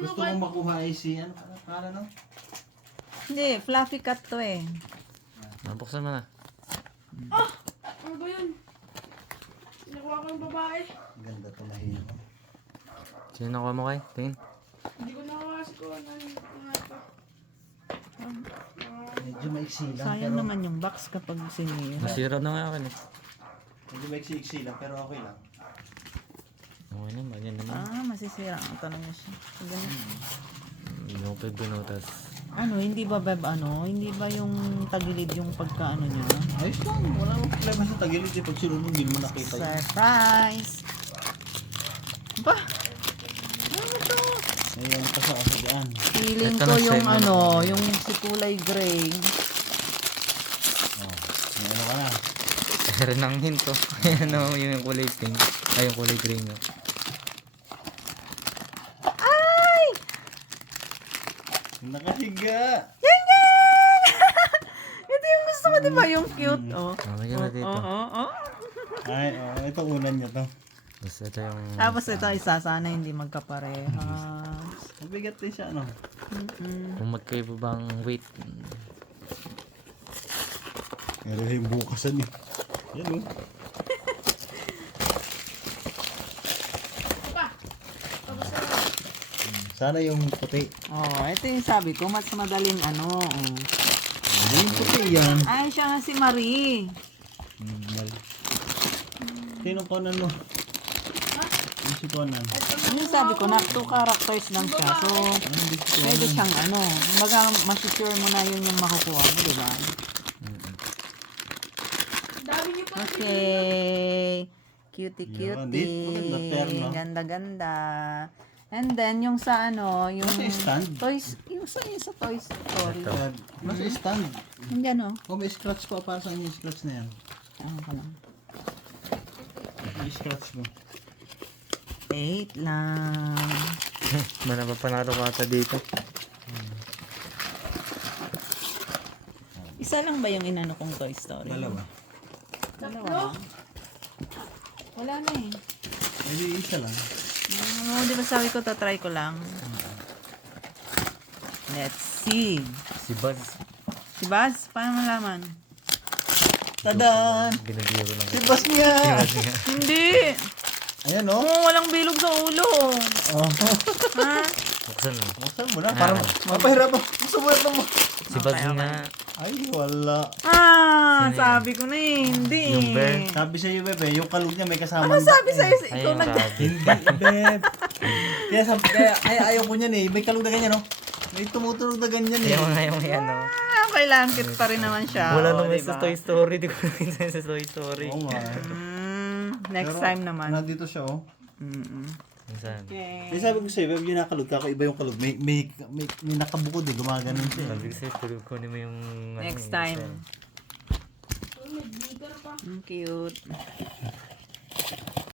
Gusto mong makuha ay si, ano, para no? Hindi, fluffy cut to eh. Nabuksan mo na. Ano ba yun? Nakuha ko ng babae. Ganda to, mahina. Sino nakuha mo kay? Tingin. Hindi ko nakuha ko. Ano pa? Medyo maiksi lang, Sayang pero... naman yung box kapag sinira. Nasira na nga akin eh. Medyo maiksi lang, pero okay lang. Okay naman, yan naman. Masisira ang tanong mo siya. Ganun. Yung pinutas. Ano, hindi ba Beb, hindi ba yung tagilid yung pagkaano niya? Ayos lang, wala akong problema sa tagilid. Pag sinunod, hindi mo nakita yun. Surprise! Ba? Ano to? Ayan, pasa kasi dyan. Feeling Ito ko na yung sa'yo. yung si kulay gray. Oh, may ano ka na. Pero nang hinto. Ano yung kulay pink. Ay, yung kulay green nyo. Ay! Nakahiga! Yan yan! Ito yung gusto ko, di ba? Yung cute. Oh. Okay na dito. Oh. Ay, oh, ito unan niya to. Tapos ito yung... Tapos ito isa, sana hindi magkaparehas. Mabigat din siya, ano? Mm-mm. Kung magkaiba bang weight. Meron yung bukasan eh. Yan oh. Sana yung puti. Oh, ito yung sabi ko, mas madaling Oh. Hindi yung puti yan. Ay, siya nga si Marie. Sino Conan mo? Yung si Conan. Yung sabi ko, na 2 characters lang siya. So, Hindi si pwede Conan. siyang Baga, masisure mo na yun yung makukuha mo, di ba? Dami niyo pa. Okay. Cutie, Yun, di, maganda, terno. Ganda, ganda. And then, yung sa yung Nasa stand? toys, yung sa Toy Story. Nasa stand. Yan, Oh, may scratch pa. Para saan yung scratch na yan? Ka lang. May scratch mo. 8 lang. Manapapanalo ka ata dito. Isa lang ba yung inano kong Toy Story? Dalawa. Dalawa. Wala na eh. May isa lang. Di ba sabi ko, tatry ko lang. Let's see. Si Buzz. Si Buzz, paano malaman? Tadan! Binibiro lang. Si Bas niya! Hindi! Ayan oh. Walang bilog sa ulo. Oh. Ha? Buksan mo. Buksan mo na. Parang mapahirap mo. Buksan mo na mo. Si Buzz nga. Ay, wala. Sabi ko na eh. Hindi Yung bear. Sabi sa'yo, Bebe, yung kalug niya may kasama. Ano sabi sa'yo? Ay, Ikaw yung nag... sabi. Hindi, Beb. Kaya sabi, ayaw ko niyan eh. May kalug na ganyan, no? May tumutunog na ganyan eh. Yung ano. Kailangan kit pa rin naman siya. Wala Oh, naman diba? sa Toy Story. Di ko nakita sa Toy Story. Oo nga. Next Pero, time naman. Nandito siya, oh. Saan? Okay. Eh, sabi ko sa'yo, Beb, yung nakalug ka, iba yung kalug. May nakabukod eh, gumaganon siya. Sabi ko sa'yo, tulog ko mo yung... Next time. May glitter pa. Cute.